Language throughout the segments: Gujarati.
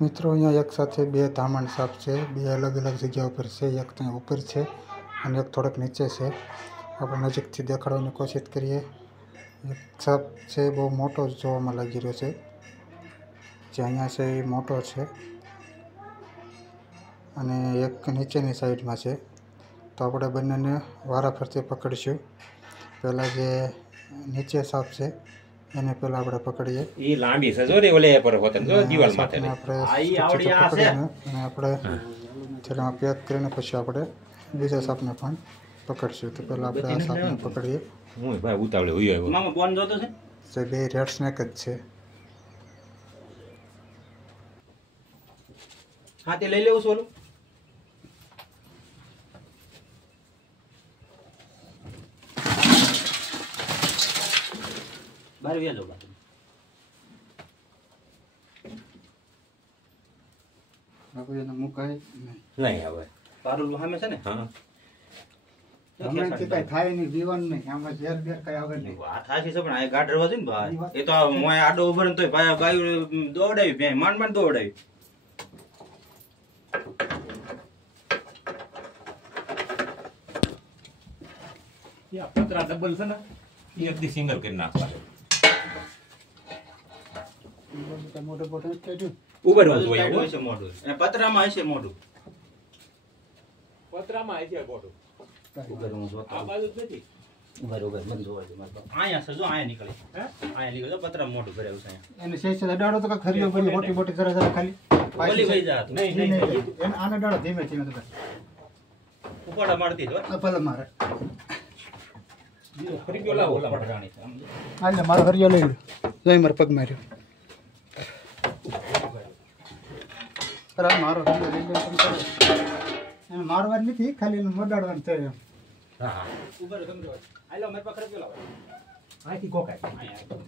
મિત્રો અહીંયા એક સાથે બે ધામણ સાપ છે, બે અલગ અલગ જગ્યા ઉપર છે. એક ત્યાં ઉપર છે અને એક થોડોક નીચે છે. આપણે નજીકથી દેખાડવાની કોશિશ કરીએ. એક સાપ છે બહુ મોટો જોવામાં લાગી રહ્યો છે, જે અહીંયા છે એ મોટો છે અને એક નીચેની સાઈડમાં છે. તો આપણે બંનેને વારાફરતી પકડીશું. પહેલાં જે નીચે સાપ છે એને પહેલા આપણે પકડીએ. ઈ લાંબી છે જો રે ઓલે પર હોતન જો દીવાલ માથે આપણે પકડીને અને આપણે થેલામાં પેક કરીને પછી આપણે બીજા સાપને પણ પકડશું. તો પહેલા આપણે આ સાપને પકડીએ. હું ભાઈ ઉતાવળે હોઈ આવ્યો. મામા કોણ જોતો છે? જે બે રેડ સ્નેક જ છે. હા તે લઈ લેવું સોલું. બાર વેલો બાર. આપણે એને મુકાય નહીં હવે પારુલ સામે છે ને? હા હમણાં કઈ થાય નહીં, જીવન નહીં, આમાં ઝેર બેર કઈ આવે નહીં. વાત સાચી છે પણ આ ગાઢ રવા જોઈએ ને ભાઈ. એ તો મોય આડો ઉભો ને તોય ભાઈ ગાયું દોડાવી ભેં માંડ માંડ દોડાવી. યા પતરા ડબલ છે ને ઈ એક દી સિંગલ કરી નાખવા. મોટો મોટો થઈ ઉપર બધું હોય ટાઈટ હોય છે મોઢું. અને પતરામાં હશે મોઢું. પતરામાં છે ગોટો. ઉભર હું જોતો. આ બાજુ જ નથી. ઉભર મન જોવા દે મારે. આયા છે જો આયા નીકળે. હે? આયા નીકળે તો પતરામાં મોઢું ભરેલું છે અહીંયા. એને શેષ દાડો તો ખરીયો ભરી મોટી મોટી જરા જરા ખાલી ઓલી વઈ જાત. નહીં એને આને દાડો ધીમે ધીમે તો ઉપાડા મારતી જો. ભલે મારે ફરી ગયો લાવો ઓલા પટરાણી છે સમજો. હાલે મારો હરિયો લઈ લો. જઈ મારો પગ માર્યો. અરે મારો હરિયો લઈ લો તમે કરો. એને મારવાની નથી, ખાલી એનું મોડાડવાનું છે એમ. હા હા ઉભર સમજો. આલો માર પાસે ખરી ગયો લાવો. આથી કોકાય આયા.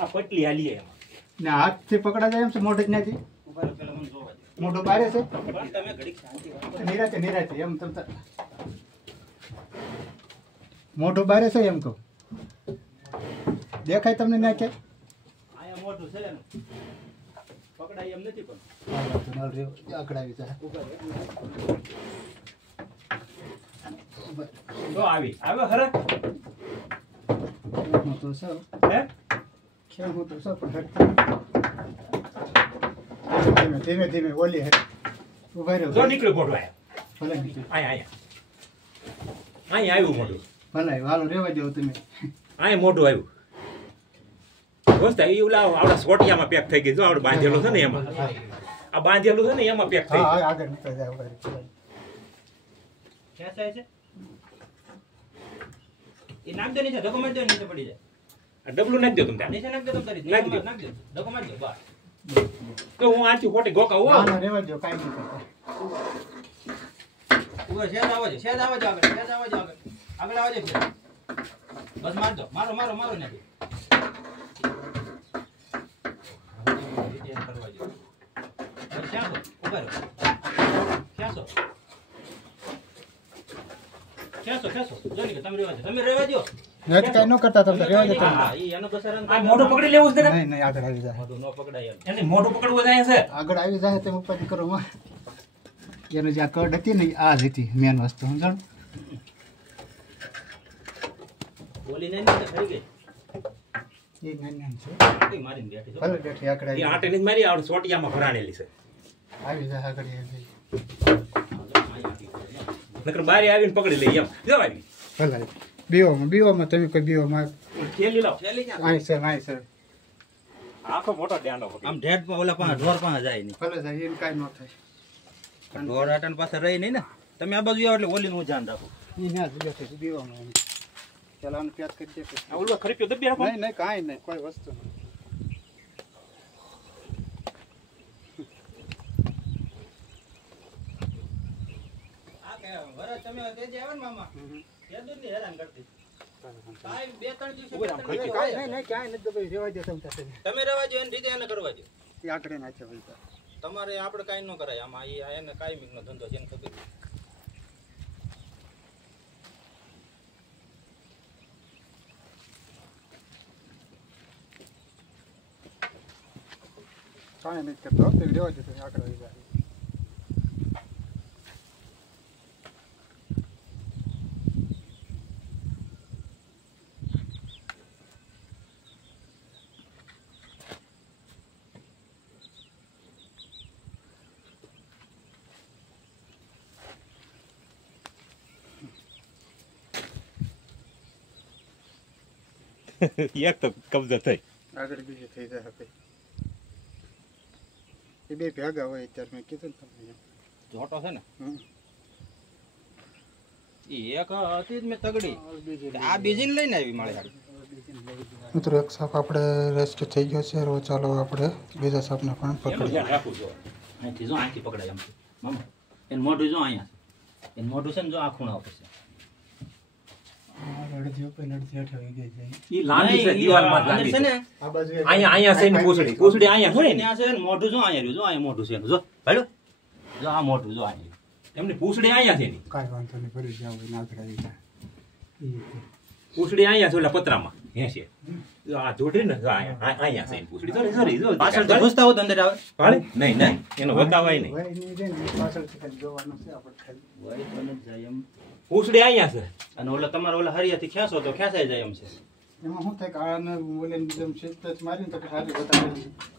આ પટલી હાલીએ એમાં ને હાથથી પકડા જાય એમ છે, મોઢે જ નથી. ઉભર પેલા મને જોવા દે. મોઢું બારે છે, પણ તમે ઘડીક શાંતિ રાખો. નિરાતે નિરાતે એમ તમ મોઢું બારે છે એમ કહું. દેખાય તમને નાખે આયા મોઢું છે ને. પકડાય એમ નથી પણ. અકડાવી જાય. તો આવી આવે હરે હું તો સર હે ખેલ હું તો સર પણ હટતા ધીમે ધીમે ધીમે ઓલી હે ઉભા રહ્યો. જો નીકળ્યો ગોટો આયા ભલે નીકળ્યો. આયા આવ્યું મોટું. ભલે હાલો રેવા જાવ તમે. આયા મોટું આવ્યું. દોસ્ત એ ઓલા આવડા સોટિયામાં પેક થઈ ગઈ જો આવડે બાંધેલું છે ને એમાં. આ બાંધેલું છે ને એમાં પેક થઈ હા ગયું. હા આગળ નીકળી જાય ઉભા રહ્યો. ક્યાં થાય છે? એ નાખ દો નીચે, ધક્કો મારી દો નીચે પડી જાય. આ ડબલું નાખી દો તમે ત્યાં. નીચે નાખ દો તમે તારી. નાખ દો. નાખ દો. ધક્કો મારી દો બસ. તો હું આથી ખોટી ગોકા ના હોઉં. ના રેવા જાવ, કાંઈ નહીં કરતા. ઉભો સેજ આવજો આગળ. સેજ આવજો આગળ. આગળ આવજો સેજ. બસ માર દો. મારો નથી. કરવા દો. બસ ક્યાં છો? ઉભા રહો. ક્યાં છો? જો નીકળ, તમે રહેવા દો. નથી કાંઈ ન કરતા તમે રેવા જાવ તમે. હા, ઈ એનો બસારાનો આ મોઢું પકડી લેવું છે ને. નહીં નહીં આગળ આવી જાય. મોઢું ન પકડાય એમ. એને મોઢું પકડવું જાય છે. આગળ આવી જાય તેમ ઉપાધિ કરો માં. એનું જે આ કડ હતી ને આ જ હતી મેન વસ્તુ, સમજણ? બોલી નહીં ને થઈ ગઈ. એ નાની છે. કઈ મારીને બેઠી છો. ભલે બેઠી આગળ એ આવી આટે ની મારી આવડે સોટિયામાં ભરાણેલી છે. આવી જાય આગળ આવી. નકર બારી આવીને પકડી લઈ એમ. જો આવી. ભલે બીવામાં તમે કોઈ બીવામાં થેલી લાવ. થેલી ક્યાં? આય સર આખો મોટો દાંડો પકડી. આમ ઢેડ પર ઓલા પાસે ઢોર પાસે જાય નહીં. ભલે જાય એને કાંઈ ન થાય. ઢોર આટન પાસે રહી નહીં ને. તમે આ બાજુ આવો એટલે ઓલીનું હું ધ્યાન રાખો. એ ના જ બેઠે બીવામાં ચાલ આને પ્યાજ કરી દે. આ ઓલો ખરીપ્યો દબી રાખો. નહીં નહીં કાંઈ નહીં, કોઈ વસ્તુ નહીં. આ કે વરસ તમે તેજે આવે ને મામા. તેદું ની હેરાન કરતી. કાઈ બે ત્રણ દિવસે ઉભો રહો, કાંઈ નહીં ક્યાંય નથી દબાઈ રેવા દે તમે તારે. તમે રહેવા જો એની રીતે એને કરવા દો. એ આગળ નાખે વળતા. તમારે આપણે કાઈ ન કરાય આમાં. ઈ એને કાયમિક નો ધંધો છે એને ખબર. કાંઈ નથી કરતો તે રહેવા દે આગળ આવી જાય એક તો કબજો થઈ આગળ બીજી થઈ જાય ભાઈ એ બે ભેગા હોય ત્યારે મેં કીધું ને તમને જોટો છે ને હમ. ઈ એક હતી જ મેં તગડી આ બીજી ને લઈને આવી માળે મિત્રો એક સાપ આપણે રેસ્ક્યુ થઈ ગયો છે રોજ ચાલો આપણે બીજા સાપને પણ એનું પકડીએ ધ્યાન રાખવું જો અહીંથી જો આંખી પકડાય એમ મામા એનું મોઢું જો અહીંયા છે એનું મોઢું છે ને જો આ ખૂણા ઉપર છે ઈ લાંબી છે દીવાલમાં જ લાંબી છે ને આ બાજુ અહીંયા છે એની પૂંછડી પૂંછડી અહીંયા હોય ને ત્યાં છે ને મોઢું જો અહીંયા રહ્યું જો અહીંયા મોઢું છે એનું જો ભાઈ જો આ મોઢું જો અહીંયા એમની પૂંછડી અહીંયા છે એની કાંઈ વાંધો નહીં ભરી જાવ આગળ આવી જાય પૂંછડી અહીંયા છે ઓલા પતરામાં હે છે જો આ જોડે ને જો અહીંયા છે એની પૂંછડી સોરી જો પાછળથી ઘૂસતા હોત અંદર આવે ભાળે નહીં નહીં એનો બતાવાય નહીં ભાઈ ની રે ને પાછળથી ખાલી જોવાનું છે આપણે ખાલી વળી તો નથી જાય એમ પૂંછડી અહીંયા છે અને ઓલા તમારા ઓલા હરિયાથી ખેંચો તો ખેંચાઈ જાય એમ છે એમાં શું થાય કે આને બોલે જેમ શીત મારીને તો પછી આગળ વધારે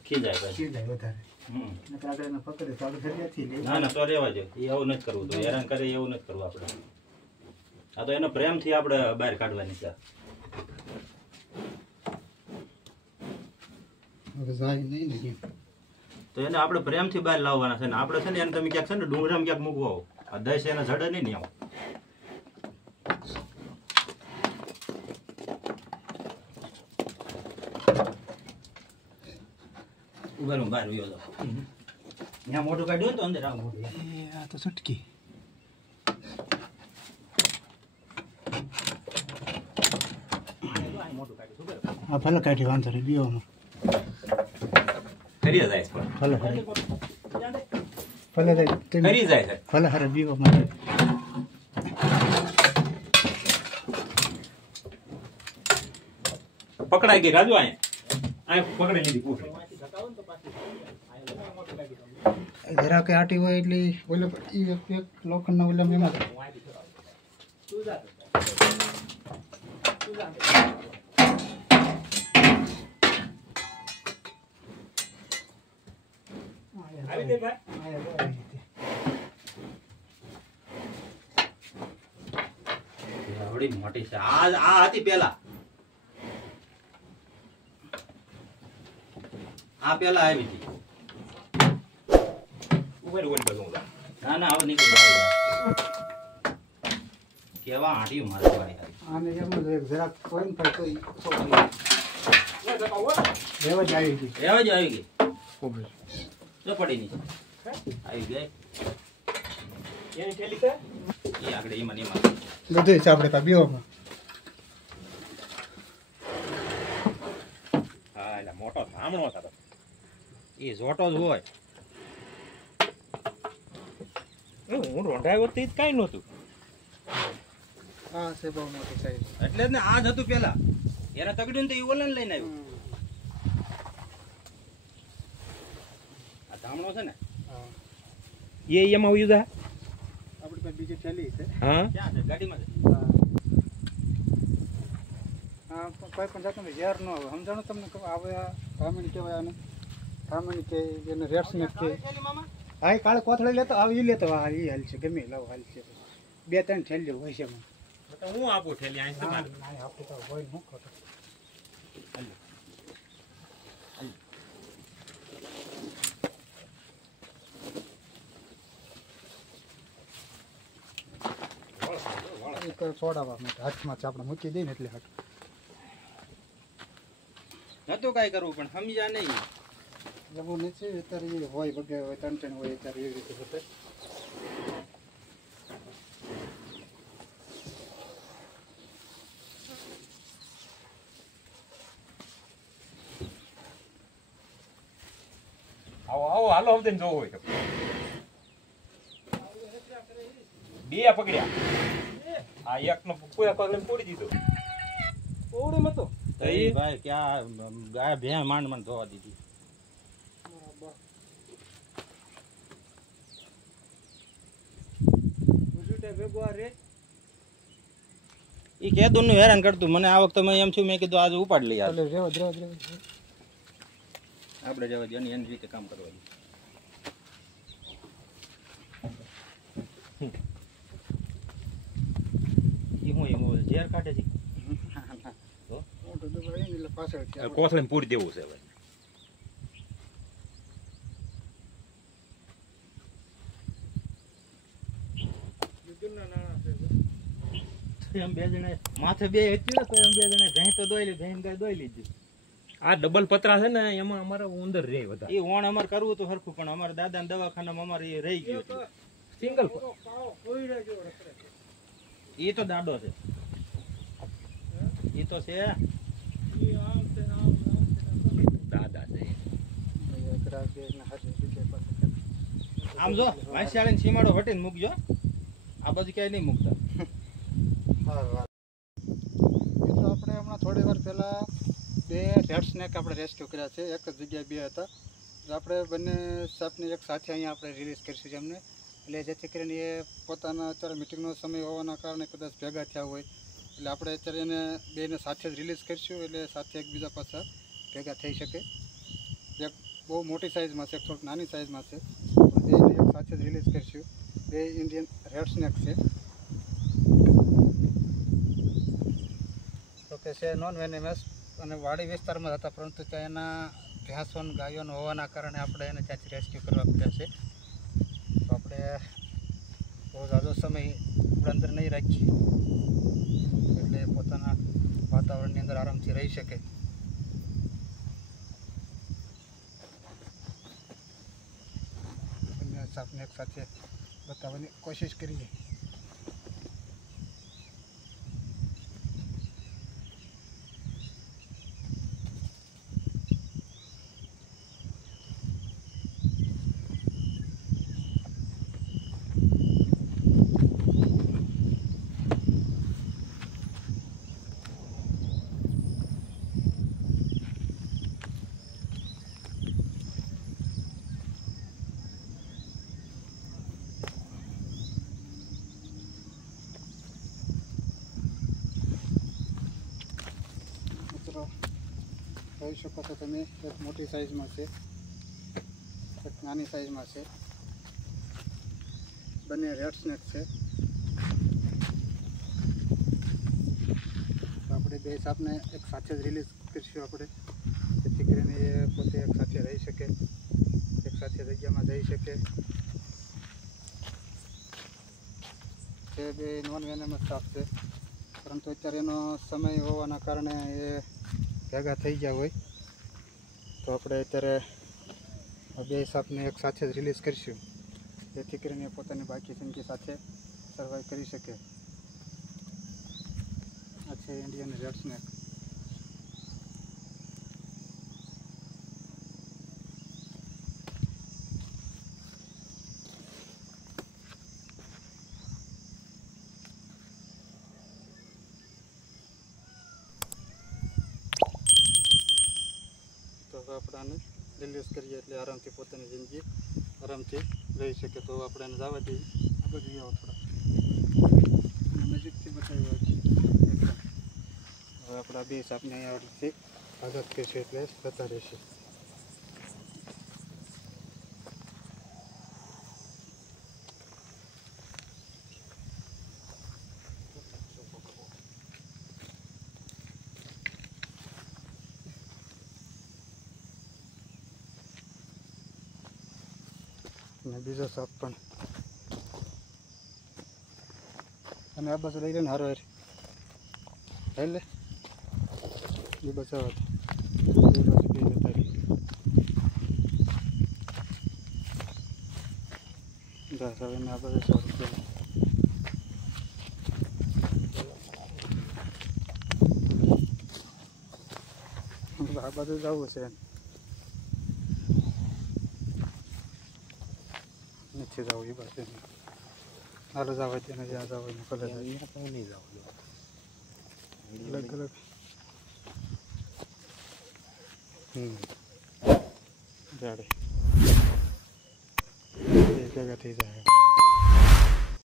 ખીજાય ભાઈ સીધાય વધારે હમ નકર આગળ એને પકડે તો આગળ ફેરિયાથી લે ના ના તો રહેવા દે એ એવું નથી કરવું તો હેરાન કરે એવું નથી કરવું આપણે આ તો એનો પ્રેમથી આપણે બહાર કાઢવાની છે હવે જાય નહીં ને કેમ તો એને આપણે પ્રેમથી બહાર લાવવાના છે ને આપણે છે ને એને તમે ક્યાંક છે ને ડુંગરામાં ક્યાંક મૂકવા આવો આ દસ એને જડે નહીં ને આવું ઉભા બહાર વયો જાઓ ત્યાં મોટું કાઢ્યું ને તો અંદર આવ મોટું એ આ તો છટકી મોટું કાઢ્યું શું કરે આ ભલે કાઢી વાંધો નહીં બીઓમાં કરી જાય છે ભલે ભલે કરી જાય છે ભલે હારે બીઓમાં પકડાઈ ગઈ રાજુ અહીંયા પકડી લીધી પૂંછડી જરા કે આટી હોય એટલે ઓલે એક લોખંડના ઓલા એમાં આવી ગઈ ભાઈ આવડી મોટી છે આ હતી પેલા આ પેલા આવી હતી ઉભેર ઓલી બાજુ ઊંધા. ના ના હવે નીકળી કેવા આંટી મારે વાળી આને એમ જ એક જરાક કોઈ ને તો રહેવા જ આવી ગઈ રેવા જ આવી ગઈ જો પડી ની આવી ગઈ એની થેલી છે એ આગળ એમાં ને એમાં બધું છે આપણે કા બીઓમાં હા એટલે મોટો થામણો હતો એ જોટો જ હોય હું રોંઢાયો તો કઈ નહોતું હા છે બહુ મોટી સાઈઝ એટલે જ ને આ જ હતું પેલા એને તગડ્યું ને તો એ ઓલન લઈને આવ્યું આ ધામણો છે ને હા એમાં આવ્યું તા આપણી પાસે બીજી થેલી છે હા ક્યાં છે ગાડીમાં છે હા કોઈ પણ જાતનું ઝેર ન આવે સમજાણું તમને કહું આવે આ ધામણી કહેવાય આને ધામણી કે એને રેડસ્નેક કે મામા હા એ કાળે કોથળે લેતો આવી ઈ લેતો હા એ હાલ છે ગમે એ લાવો હાલ છે બે ત્રણ થેલી હોય છે એમાં તો હું આપું થેલી અહીં હા, તમારે ના, આપણે તો હોય ન ખોટું. એક છોડાવવા માટે હાથમાં જ આપણે મૂકી દઈએ ને એટલે હાથ નતું કાંઈ કરવું પણ સમજ્યા નહીં એવું નથી અત્યારે એ હોય વગેરે હોય ત્રણ હોય અત્યારે એવી રીતે બતાય આવો આવો હાલો સમજીને જોવું હોય તો બે પકડ્યા આ એકનો પૂરા પગલે પૂરી દીધો ભાઈ ક્યાં ગાય ભેં માંડ માંડ ધોવા દીધી ઈ કેદુન નું હેરાન કરતું મને આ વખતે મેં એમ થયું મેં કીધું આજે ઉપાડ લઈ યાર આપણે જવા દે એની રીતે કામ કરવાનું ઈ હું એમ ઝેર કાઢે છે તો કોથળીમાં પૂરી દેવું છે હવે એમ બે જણા માથે બે હતી ને તો એમ બે જણા ભેં તો દોઈ લીધી ભેં ગાય દોઈ લીધી આ ડબલ પતરા છે ને એમાં અમારે ઉંદર રહે બધા એ ઓણ અમારે કરવું તો હરખું પણ અમારા દાદાના દવાખાનામાં અમારે એ રહી ગયું હતું સિંગલ એ તો દાડો છે એ તો છે દાદા છે આમ જો વાંસિયાળીને સીમાડો વટીને મૂકજો આ બાજુ ક્યાંય નહીં મૂકતા મિત્રો આપણે હમણાં થોડી વાર પહેલાં બે રેડ સ્નેક આપણે રેસ્ક્યુ કર્યા છે એક જ જગ્યાએ બે હતા આપણે બંને સાપને એક સાથે અહીંયા આપણે રિલીઝ કરીશું એમને એટલે જેથી કરીને એ પોતાના અત્યારે મિટિંગનો સમય હોવાના કારણે કદાચ ભેગા થયા હોય એટલે આપણે અત્યારે એને બેને સાથે જ રિલીઝ કરીશું એટલે સાથે એકબીજા પાછા ભેગા થઈ શકે એક બહુ મોટી સાઇઝમાં છે થોડીક નાની સાઇઝમાં છે બેને એક સાથે જ રિલીઝ કરીશું બે ઇન્ડિયન રેડ સ્નેક છે તો કે છે નોન વેનેમસ અને વાડી વિસ્તારમાં હતા પરંતુ ત્યાં એના ભેંસો ગાયોનો હોવાના કારણે આપણે એને ત્યાંથી રેસ્ક્યુ કરવા પડ્યા છે તો આપણે બહુ ઝાઝો સમય આપણે અંદર નહીં રાખીએ એટલે પોતાના વાતાવરણની અંદર આરામથી રહી શકે બંને સાપને એક સાથે બતાવવાની કોશિશ કરીએ જોઈ શકો છો તમે એક મોટી સાઇઝમાં છે એક નાની સાઇઝમાં છે બંને રેડ સ્નેક છે તો આપણે બે સાપને એક સાથે જ રિલીઝ કરીશું આપણે જેથી કરીને એ પોતે એક સાથે રહી શકે એક સાથે જગ્યામાં જઈ શકે તે બે નોન વેનેમસ સાપ છે પરંતુ અત્યારે એનો સમય હોવાના કારણે એ ભેગા થઈ ગયા હોય તો આપણે અત્યારે બે સાપને એક સાથે જ રિલીઝ કરીશું જેથી કરીને પોતાની બાકી જિંદગી સાથે સર્વાઈવ કરી શકે આ છે ઇન્ડિયન રેડ સ્નેક આપણે આને રિલીઝ કરીએ એટલે આરામથી પોતાની જિંદગી આરામથી રહી શકે તો આપણે એને જવા દઈએ આ બધું આવો થોડા નજીકથી બતાવ્યું હવે આપણા બે સાપને અહીંયાથી આઝાદ કરશે એટલે જતા રહેશે અને બીજો સાપ પણ અને આ બાજુ લઈ લે ને હારો હારી લઈ લે એ બચાવવા એ બાજુ બે જતા રહી બસ હવે આ બાજુ સારું છે આ બાજુ જવું છે નીચે જવું એ બાજુ હાલો જવા દે ને જ્યાં જવું એને ભલે નહીં જાવ અલગ અલગ જાડે ભેગા થઈ જાય